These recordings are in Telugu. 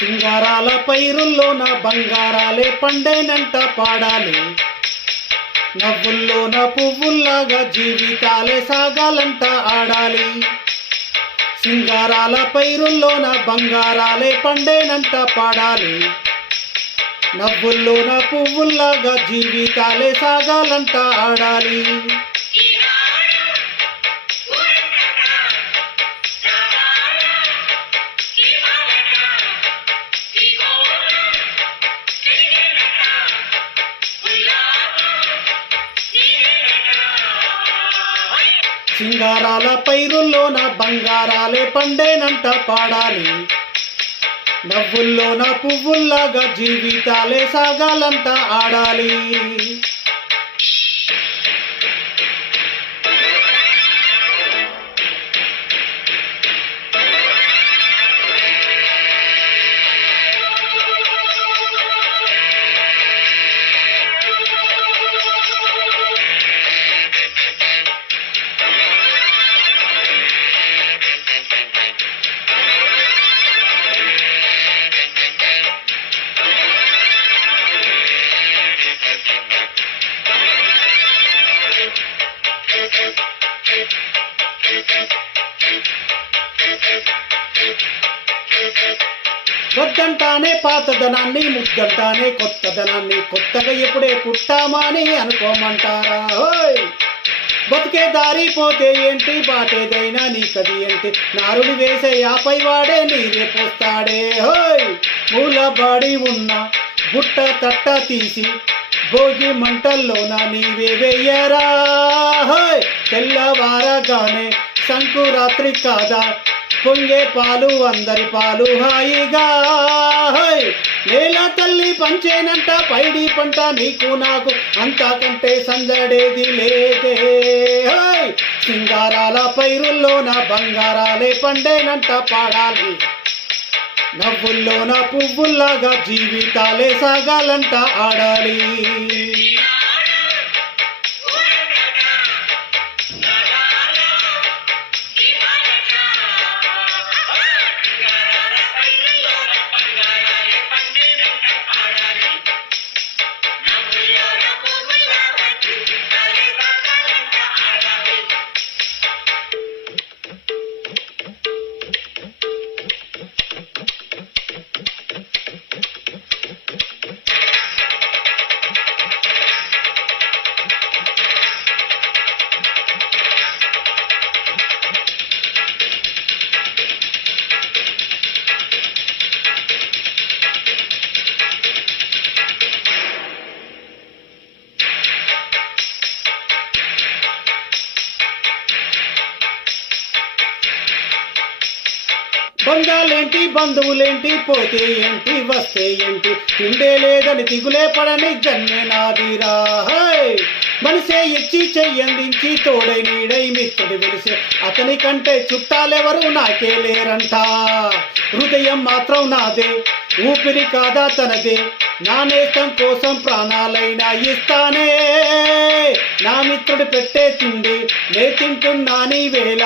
సింగారాల పైరుల్లోన బంగారాలే పండేనంట పాడాలి. నవ్వుల్లోన పువ్వుల్లాగా జీవితాలే సాగాలంట ఆడాలి. సింగారాల పైరుల్లోన బంగారాలే పండేనంట పాడాలి. నవ్వుల్లోన పువ్వుల్లాగా జీవితాలే సాగాలంట ఆడాలి. సింగారాల పైరుల్లోన బంగారాలే పండేనంట పాడాలి. నవ్వుల్లోన పువ్వుల్లాగా జీవితాలే సాగాలంట ఆడాలి. వద్దంటానే పాతదనాన్ని, ముద్దంటానే కొత్తదనాన్ని, కొత్తగా ఎప్పుడే పుట్టామా అని అనుకోమంటారా? హోయ్ బతికే దారి పోతే ఏంటి, బాటేదైనా నీకది ఏంటి, నారుడి వేసే యాపై వాడే నీరే పోస్తాడే. హోయ్ మూలబాడి ఉన్న బుట్ట తట్ట తీసి భోగి మంటల్లోన నీవే వెయ్యరా. హోయ్ తెల్లవారగానే సంకురాత్రి కాదా, పొంగే పాలు అందరి పాలు హాయిగా. హోయ్ నేల తల్లి పంచేనంట పైడి పంట నీకు నాకు, అంతకంటే సందడేది లేదే. హోయ్ సింగారాల పైరుల్లోన బంగారాలే పండేనంట పాడాలి. నవ్వుల్లోన పువ్వుల్లాగా జీవితాలే సాగాలంట ఆడాలి. బంధాలేంటి బంధువులేంటి, పోతే ఏంటి వస్తే ఏంటి, తిండే లేదని దిగులే పడని జన్మే నాదిరా. హోయ్ మనిషే ఇచ్చి చెయ్యందించి తోడై నీడై మిత్రుడు వెలిసే, అతని కంటే చుట్టాలెవరు నాకే లేరంట. హృదయం మాత్రం నాదే, ఊపిరి కాదా తనదే, నా నేస్తం కోసం ప్రాణాలైనా ఇస్తానే. నా మిత్రుడు పెట్టే తిండి నే తింటున్నా నీ వేళ,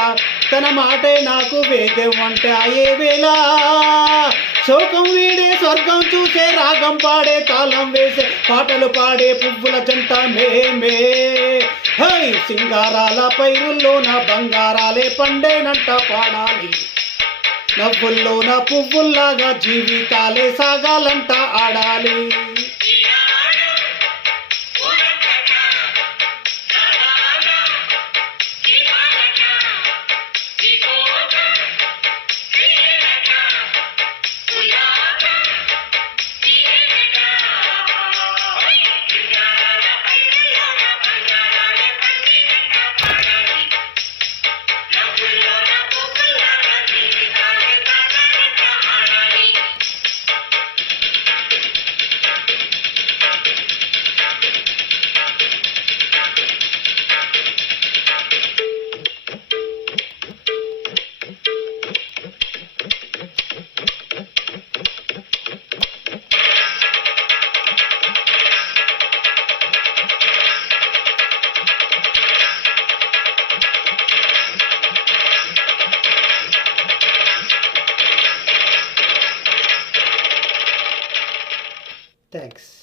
తన మాటే నాకు వేదం అంటే అయ్యే వేళ. శోకం వీడే స్వర్గం చూసే, రాగం పాడే తాళం వేసే, పాటలు పాడే పువ్వుల జంట మేమే. హై సింగారాల పైరుల్లోన బంగారాలే పండేనంట పాడాలి. నవ్వుల్లోన పువ్వుల్లాగా జీవితాలే సాగాలంట ఆడాలి. థ్యాంక్స్.